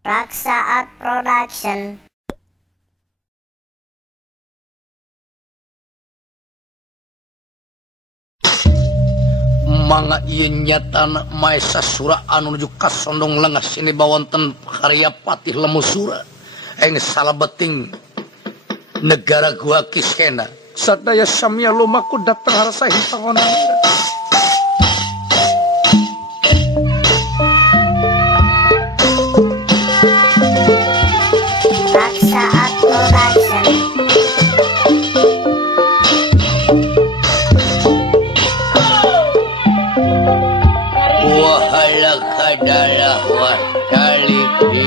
Raksa Art Production. Manga ieu nyatana maesa sura anu nuju ka sondong lengas sini bawonten karya patih lemusura eng salabeting negara gua Kiskena sadaya samia lumaku datang harasa hipangonan. Raksa Art Production. Wahala kadalah wasalipi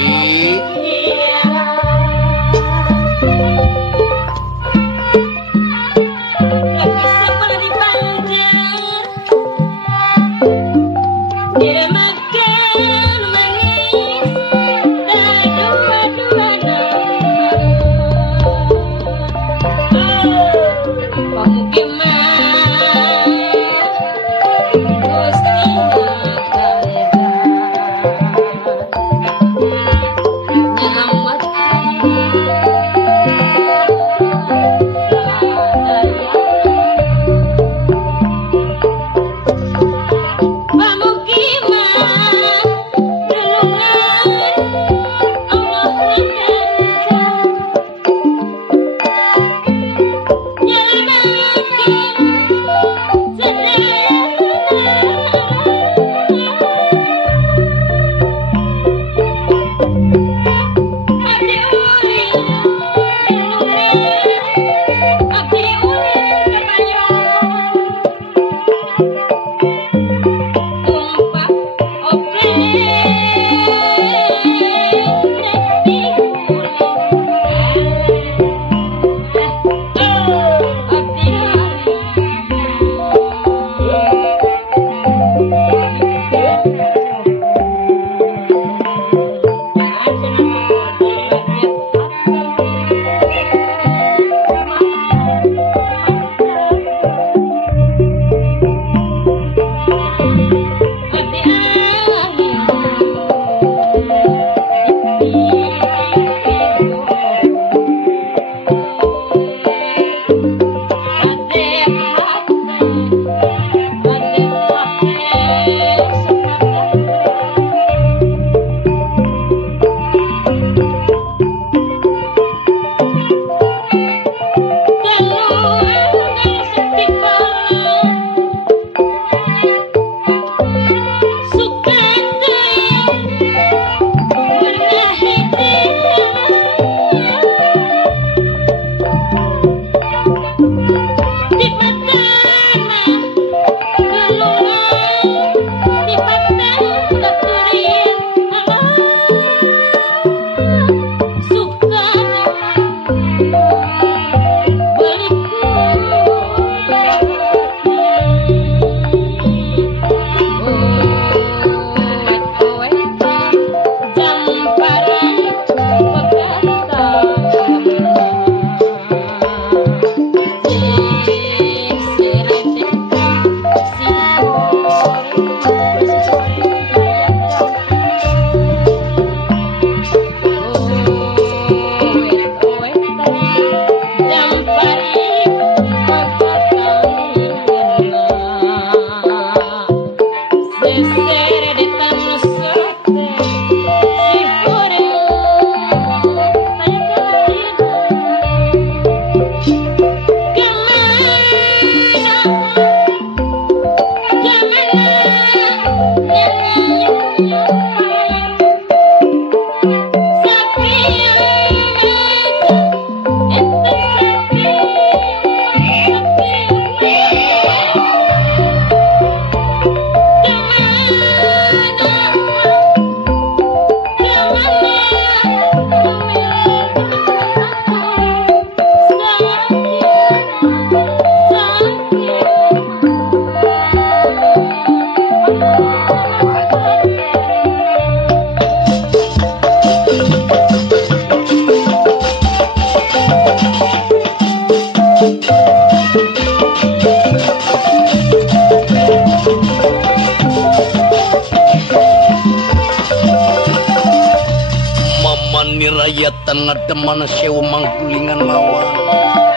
nirayatan ngademana sewu mangkulingan lawan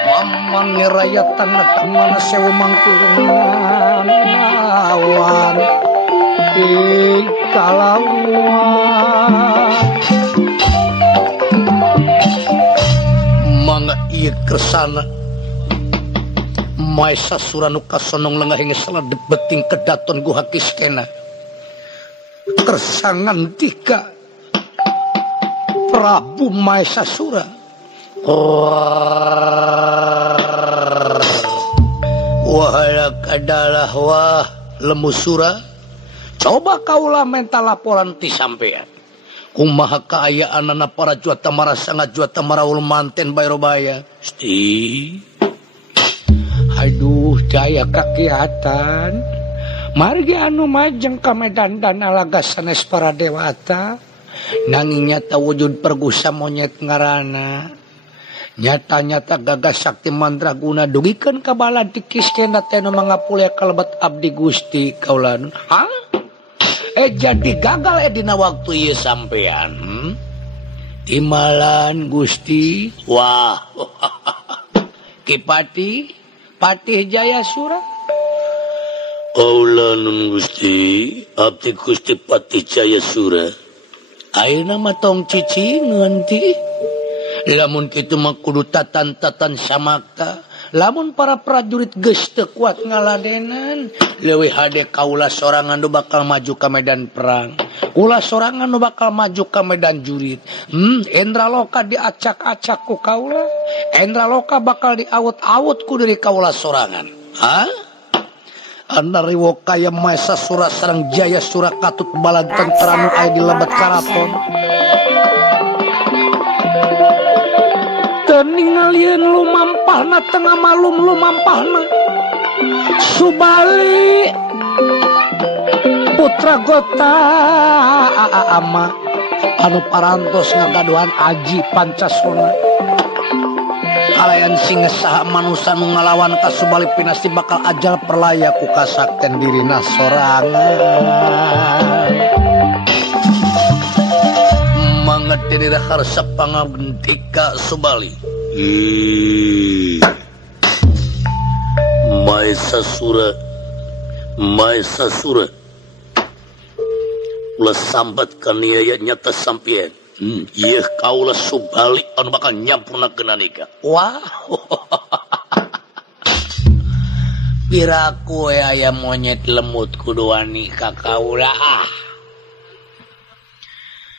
paman nirayatan ngademana sewu mangkulingan lawan kalawan mangga ieu kersana Maesa Suranu kasonong lengah hingga saladep beting kedaton guha Kiskena kersangan tika Prabu Maesa Sura wahalak adalah wah lemu Sura coba kaulah minta laporan ti sampean kumaha kaayaan para juata marasanga juata maraul manten bayrobaya sti aduh jaya kakiatan margi anu majeng ka medan dan alaga sanes para dewata nanging nyata wujud pergusa monyet ngarana nyata-nyata gagas sakti mandraguna dugikeun ka balad ti Kiskena teh nu mangapulya kalebet abdi Gusti kaulan ha jadi gagal dina waktu ieu sampean timalan Gusti wah Kipati Patih Jaya Sura Aulanun Gusti abdi Gusti Patih Jaya Sura ayeuna mah tong cicingeun ti lamun kitu mah kudu tatan-tatan samakta lamun para prajurit geus teu kuat ngaladenan leuwih hade kaula sorangan nu bakal maju ka medan perang ulah sorangan nu bakal maju ka medan jurit Endra Loka diacak-acak ku kaula Endra Loka bakal diawut-awut ku dari kaula sorangan ha Anariwo kaya Maesa Sura sareng Jaya Sura katut balad tentara nu aya di lebat karaton ningalieun lumampahna tengah malum lumampahna Subali putra Gota ama anu parantos ngagaduhan Aji Pancasona kalayan singa saha manusia nu ngalawan ka Subali pinasti bakal ajal perlaya ku kasakten dirina sorangan mangetini raharsa pangabentika Subali Maesa Sura ulah sambat kaniaya nyata sampean ieu kaula Subali anu bakal nyampurnakeun anika wah piraku aya monyet lemut kudu wani ka kaula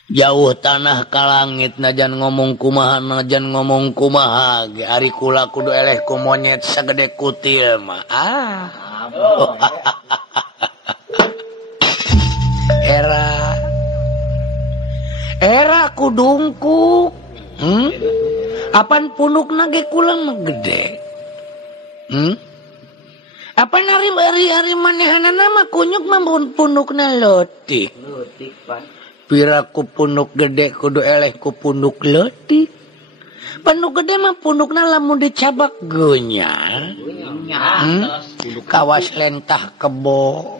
jauh tanah ka langit najan ngomong kumaha ge ari kula kudu eleh ku monyet sagede kutil mah era kudungku apan punukna ge kula mah gede apan hari manehanana mah kunyuk mah punukna lotik piraku punuk gede kudu eleh ku punuk leutik punuk gede mah punukna lamun dicabak geunya kawas lentah kebo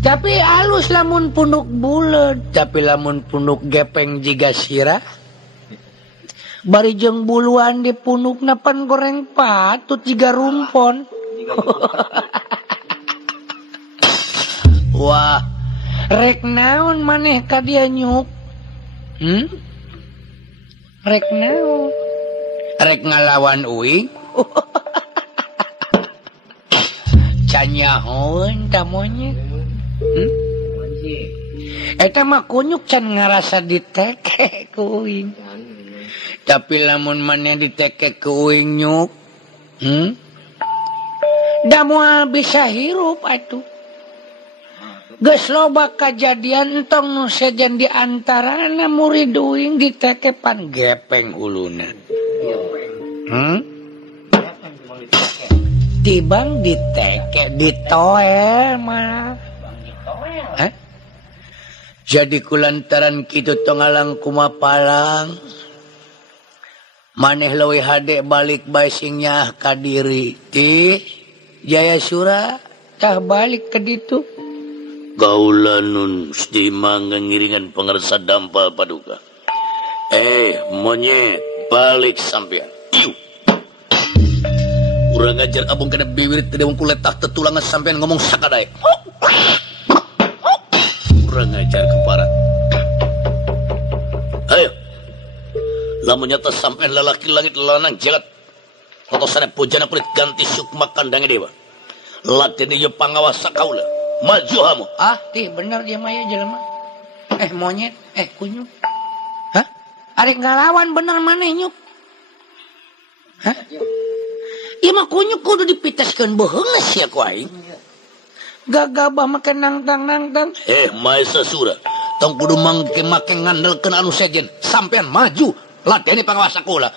tapi halus lamun punuk buleut tapi lamun punuk gepeng jiga sirah bari jeung buluan di punukna pan goreng patut jiga rumpon wah rek naon maneh ka dia nyuk rek naon rek ngalawan uing canyahoun da monyet eta mah kunyuk can ngarasa diteke ku uing tapi lamun maneh diteke ku uing nyuk da moal bisa hirup atuh geus loba kajadian entong nu sejen di antarana murid uing diteke pan gepeng uluna tibang diteke ditoel malah jadi kulantaran kitu tongalang kumapalang maneh leuwih hade balik bae sing nyah ka diri ti Jaya Sura tah balik ke ditu Kaulanun sedimang ngiringan pengersa dampa paduka. Monyet balik sampean. Iu. Urang ngajar abung kena biwirit teu deung kuletak tetulangan sampean ngomong sakadaek. Urang ngajar keparat. Ayo. Lamun nyata sampean lalaki langit lanang jelat. Kotosana pujana kulit ganti sukma kandange dewa. Laden ieu pangawasa kaula. Maju hamu. Tih bener dia maya jelema. Monyet, kunyuk. Hah? Arek ngalawan bener maneh nyuk. Hah? Ieu mah kunyuk kudu dipiteskeun beungeus ya ku aing. Gagabah make nangtang-nangtang. Maesa Sura. Tong kudu make ngandelkeun anu sejen. Sampean maju. Ladeni pangawasa kula.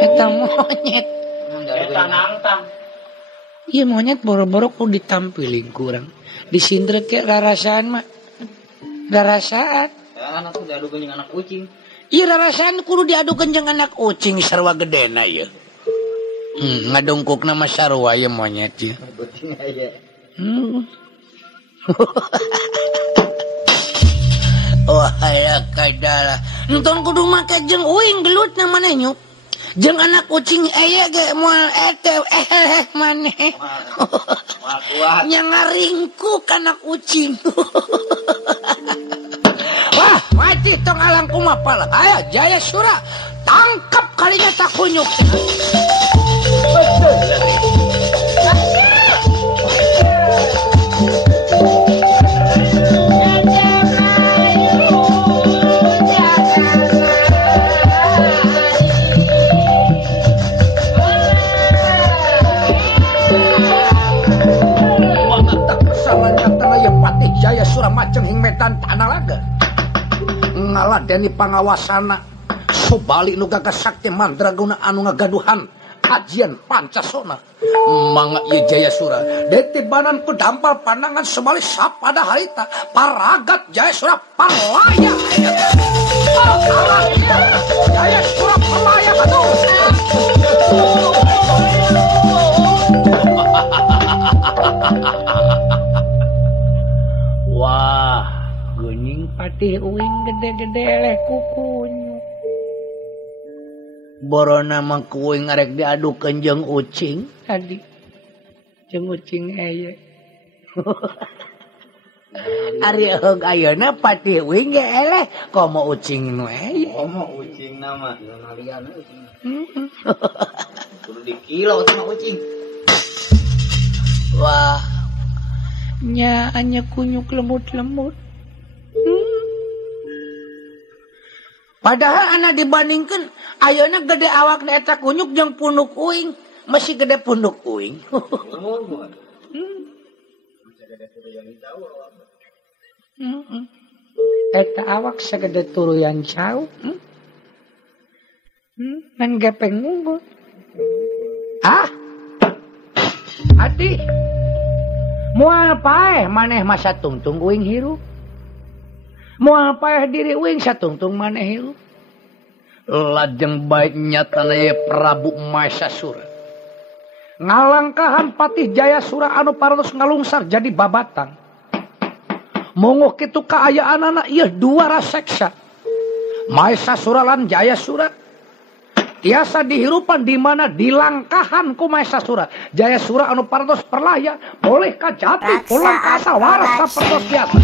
Eta monyet. Eta nangtang. Iya monyet boro-boro kudu ditampilin kurang. Disindret ke rarasaan mah. Rarasaan. Anak tuh diadukeun jeung anak kucing. Iya rarasaan kudu diadukeun jeung anak kucing sarwa gedena ieu. Ngadongkukna mah sarwa ieu monyet ieu. Kucing aya. Wahaya kadala. Entong kudu make jeung uing gelutna maneh nyuk. Jeung anak kucing aya ge moal maneh. Nya ngaringkuk anak kucing. Wah, mati tong alang kumaha pala. Aya Jaya Sura tangkap kalinya tak kunyuk. Jaya Sura maceng hing medan tanah laga ngaladeni pangawasana Subali nu gagas sakti mandraguna anu ngagaduhan ajian Pancasona mangga ieu Jaya Sura detibanan ku dampal pandangan Subali sapada harita paragat Jaya Sura palaya Jaya Sura palaya atuh. Wah, geuning patih uing gede-gede leh kukunya. Borona mah kuing arek diadukeun jeung ucing tadi. Jeung ucing eye. Ari heug ayeuna patih uing ge eleh komo ucing nu eye. Komo ucing nama naliana ucing. Kudu dikilo sama ucing. Wah. Nya anya kunyuk lemut-lemut. Padahal anak dibandingkan ayeuna gede awakna eta kunyuk jeung punduk uing, masih gede punduk uing. Eta awak sagede turuyan cau. Ngan gepeng unggul. Adi. Moal paeh maneh mah satungtung uing hirup. Moal paeh diri uing satungtung maneh hirup. Lajeng baik nyatana ye Prabu Maesa Sura. Ngalangkahan patih Jaya Sura anu parantos ngalungsar jadi babatang. Mongoh kitu kaayaanana ieu dua raseksa. Maesa Sura lan Jaya Sura tiasa dihirupan di mana dilangkahan ku Maesa Sura. Jaya Sura anu parantos perlaya boleh kajati pulang ka sawaras sapertos biasa.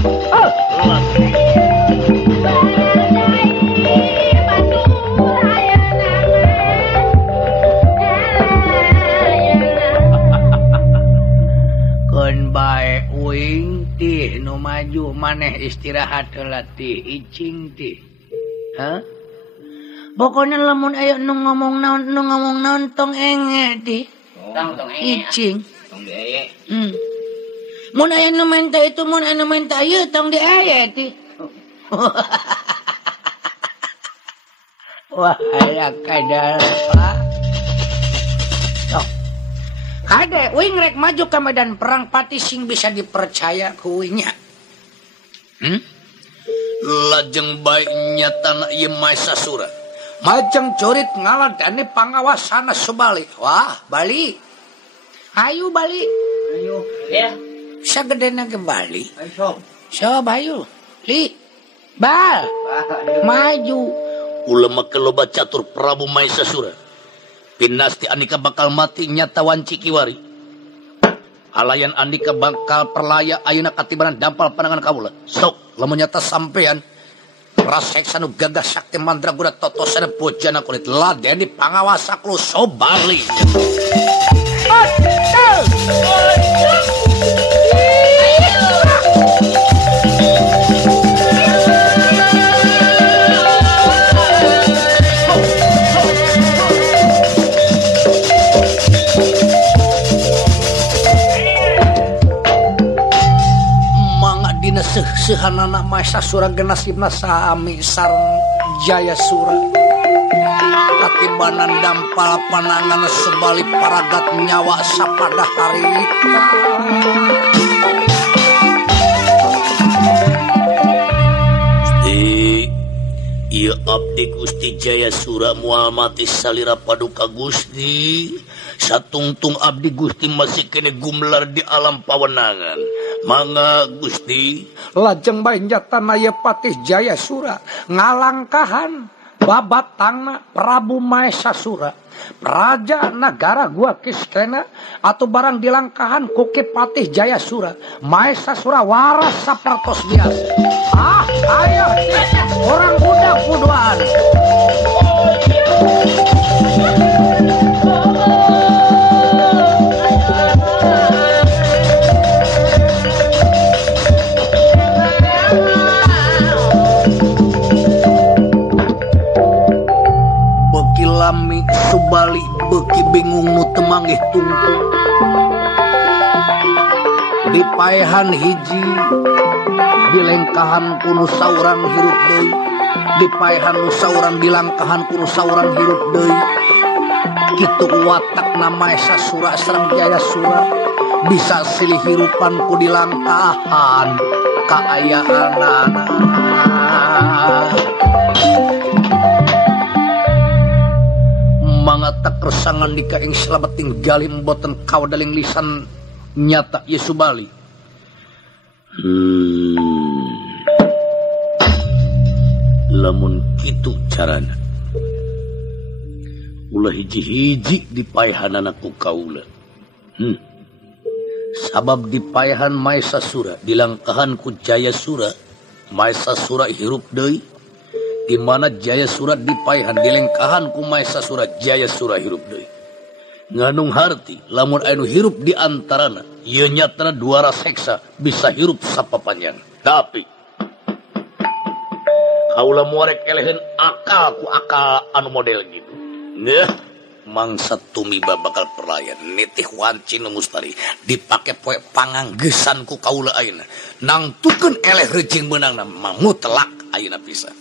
Kon bae uing tih nu maju maneh istirahat heula tih icing tih. Pokoknya lamun ayo nu ngomong naon tong enge di. Tong Icing. Tong eye. Mun aya nu menta itu mun anu menta ieu tong di aya di. Wah, aya kadal. Sok. Kade uing rek maju ka medan perang pati sing bisa dipercaya ku uingnya. Lajeng baik nyatana ieu Maesa Sura. Majeng curit ngaladani pangawasana Subali. Wah, balik. Ayo balik. Ayo. Ya. sagedena ge Bali. Sok. So bayu. Li. Bal. Maju. Ulama keloba catur Prabu Maesasura. Pinasti Andika bakal mati nyata wanci kiwari. Alayan Andika bakal perlaya ayeuna katibanan dampal pandangan kaula. Sok lamun nyata sampean raseksa nu gagah sakti mandraguna totosana bojana kulit ladeni pangawasa kulo Sobali. Sehanana Maesasura genasibna sami sareng Jayasura katibanan dampal panangan sebalik paragat nyawa sapada harita Gusti ieu abdi Gusti Jayasura moal mati salira paduka Gusti satungtung abdi Gusti masih kene gumlar di alam pawenangan. Mangga Gusti lajeng bae njatana ye Patih Jayasura ngalangkahan babatangna Prabu Maesasura Raja negara gua Kiskena atau barang dilangkahan ku Patih Jayasura Maesasura waras sapertos biasa. Ayo orang budak buduan. Lami Subali beki bingung nu temanggih tungtung di paehan hiji dilengkahan kuno sauran hirup deui di paehan nu sauran dilangkahan kuno sauran hirup deui kitu watakna Maesasura sareng Jayasura bisa silih hirupan ku dilangkahan kaayaanana. Mangata kersangan dika ing slabeting galim boten kawadaling lisan nyata Yesubali. Lamun kitu carana ulah hiji-hiji dipaehanana ku kaula. Sabab dipaehan Maesasura dilangkahan ku Jayasura Maesasura hirup deui di mana Jayasura dipaehan dilengkahan ku Maesasura Jayasura hirup deui. Nganung harti lamun anu hirup di antarana ieu nyatana dua raseksa bisa hirup sapapanjang. Tapi kaula muarek eleheun akal ku akal anu model gitu. Ngeuh mangsa tumiba bakal perlayan nitih wanci nu mustari dipake poe panganggesan ku kaula ayeuna nangtukeun eleh rejing beunangna mutlak ayeuna pisan.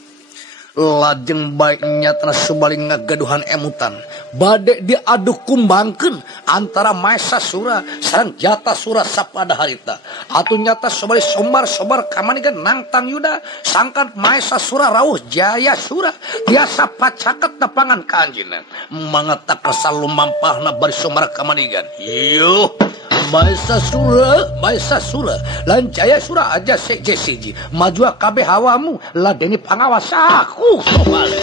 Lajeng baik nyatana Subali ngagaduhan emutan bade diadu kumbangkeun antara Maesasura sareng Jatasura sapada harita atuh nyata Subali sombar-sombar kamanigan nangtang yuda sangkan Maesasura rawuh Jayasura tiasa pacaket nepangan ka anjeunna mangata kasal lumampahna bari sombar kamanigan yuh Maesasura lan Jayasura aja siji maju kabeh hawamu ladeni pangawasa aku Sobali.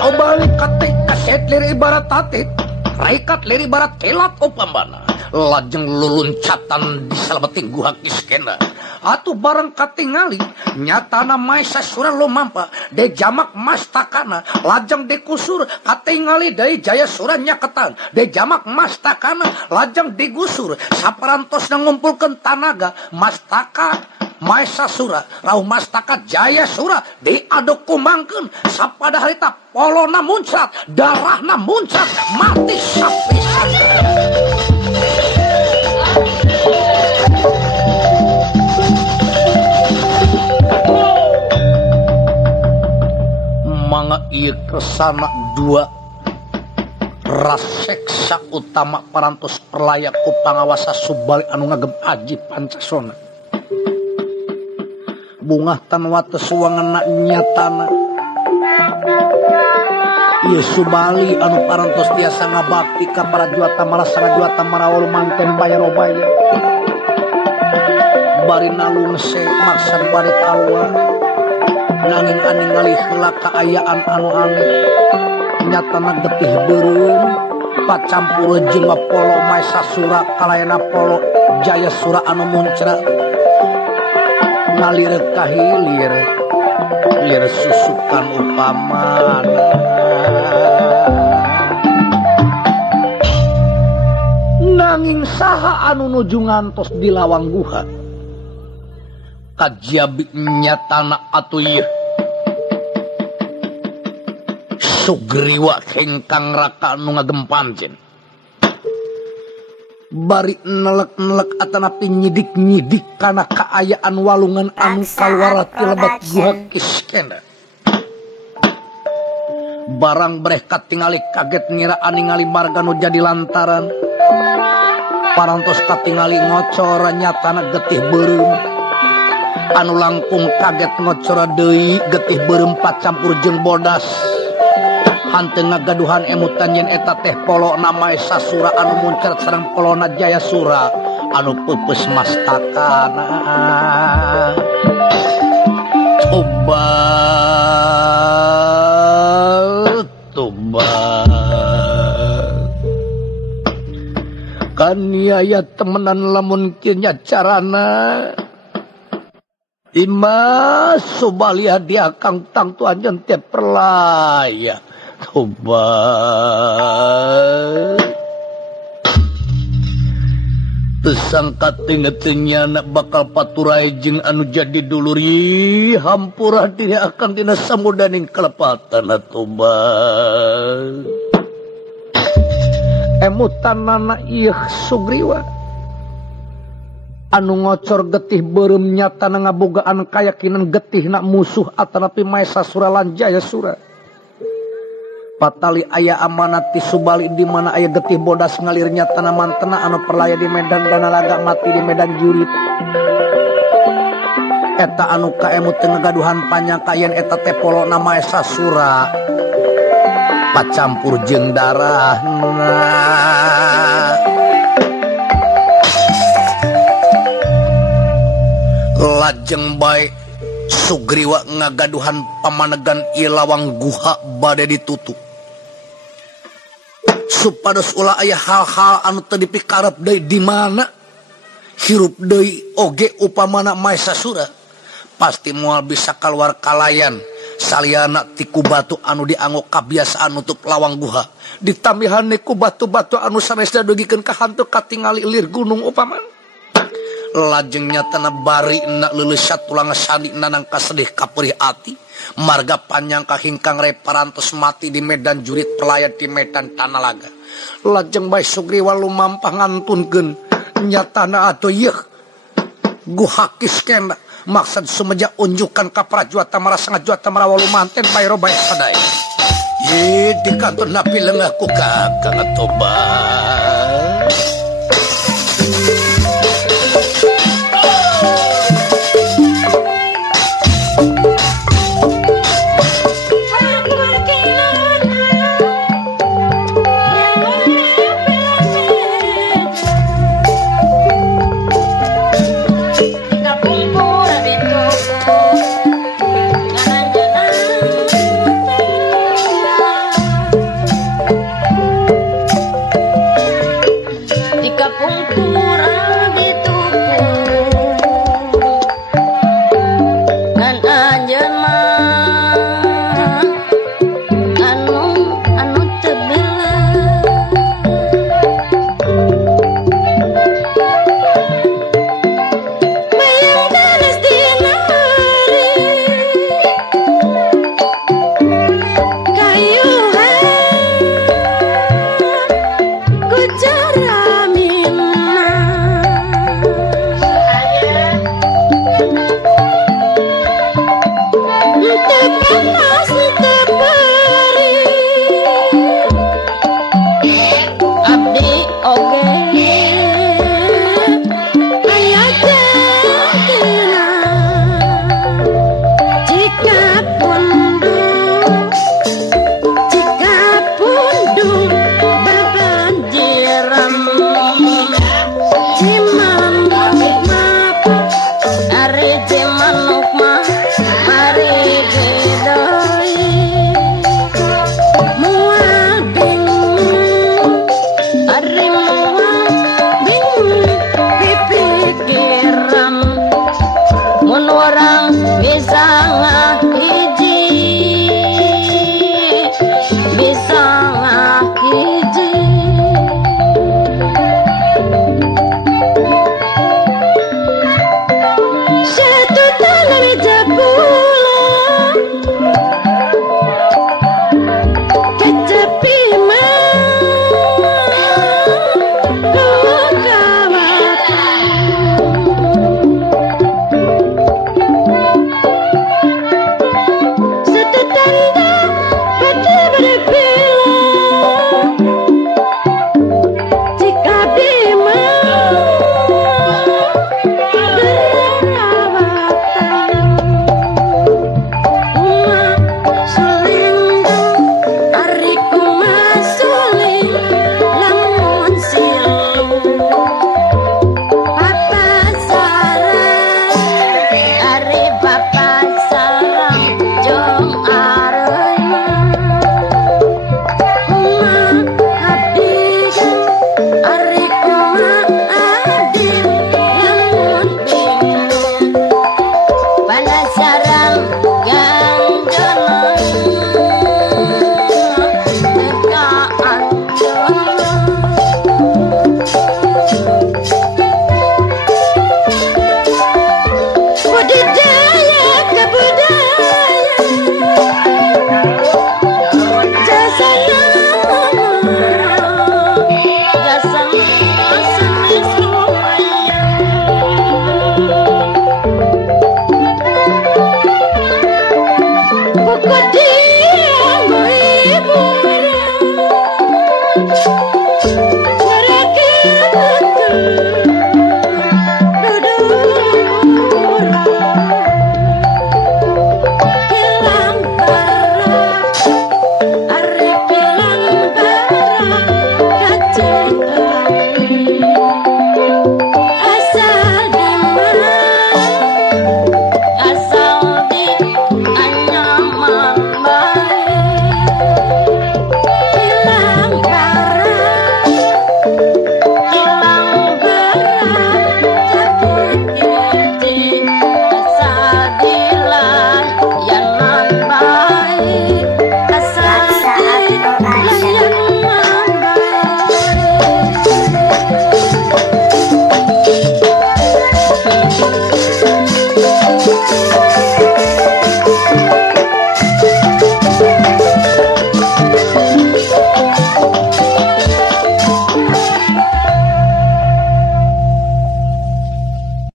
Sobali katik kaset lir ibarat tatit raikat lir ibarat kelat upamana lajeng luluncatan di salabeting guha Kiskena atuh bareng katingali nyatana Maesasura lumampa de jamak mastakana lajeng dikusur katingali deui Jayasura nyaketan de jamak mastakana lajeng digusur saparantosna ngumpulkeun tanaga mastaka Maesasura rauh mastaka Jayasura diaduk kumbangkeun sapada harita polona muncrat darahna muncrat mati sapisan. Manga ieu kersana dua raseksa utama parantos perlayak ku pangawasa Subali anu ngagem aji Pancasona bungah tan wates wangeuna nyatana Ieu Subali anu parantos tiasa ngabakti ka para juata marasanga juata marawal manten bayarobaya. Bari nalungse maksad bari kawa nanging aningali heula kaayaan anu aneh nyatana getih beureum pacampur jeung polo Maesasura kalayana polo Jayasura anu muncrat ngalir ka hilir lir susukan upamana. Nanging saha anu nuju ngantos di lawang guha kajabi nyatana atuh ieu Sugriwa hengkang raka anu ngagempanjeun bari nelek-nelek atanapi nyidik-nyidik kana kaayaan walungan anu kaluar ti lebat guha Kiskenda. Barang breh katingali kaget ngira aningali marga nu jadi lantaran parantos katingali ngocor nyatana getih beureum anu langkung kaget ngocor deui getih beureum pacampur jeung bodas hanteu ngagaduhan emutan yen eta teh polona Maesasura anu muncrat sareng polona Jayasura anu peupeus mastakana. Kan ya temenan lamun kieu nya carana Imas Subali hadiah kang tang tu anjeun teh perlaya tobat tersangka tengah-tengah anak bakal paturai jeung anu jadi duluri hampurah diri akan dina samudaning kelepatan tobat emutanana ieu Sugriwa anu ngocor getih beureum nyatana ngabogaan kayakinan getih nak musuh atanapi Maesasura lan Jayasura patali aya amanat ti Subali di mana aya getih bodas ngalir nyatana mantena anu perlaya di medan Danalaga mati di medan jurit eta anu kaemut teu ngagaduhan panyangkayan eta teh polona Maesasura pacampur jeung darahna. Lajeng bae Sugriwa ngagaduhan pamanegan ieu lawang guha bade ditutup supados ulah aya hal-hal anu teu dipikarep deui di mana hirup deui oge upamana Maesasura pasti moal bisa kaluar kalayan saliyana ti ku batu anu dianggo kabiasaan nutup lawang guha ditambihan ku batu-batu anu sanesna dugikeun ka hantu katingali lir gunung upamana lajeng nyatana bari na leuleusat tulang sadi nanang kasedih kaperih ati marga panjang kahingkang reparantos mati di medan jurit pelayat di medan Tanalaga lajeng bae Sugriwa lumampah ngantunkeun nyatana atuh ieu guha Kiskenda maksud sumeja unjukan ka prajuata marasanga juata marawalu manten bayro bae sadaya ye di kantor napi lengah ku kakang tobat Panas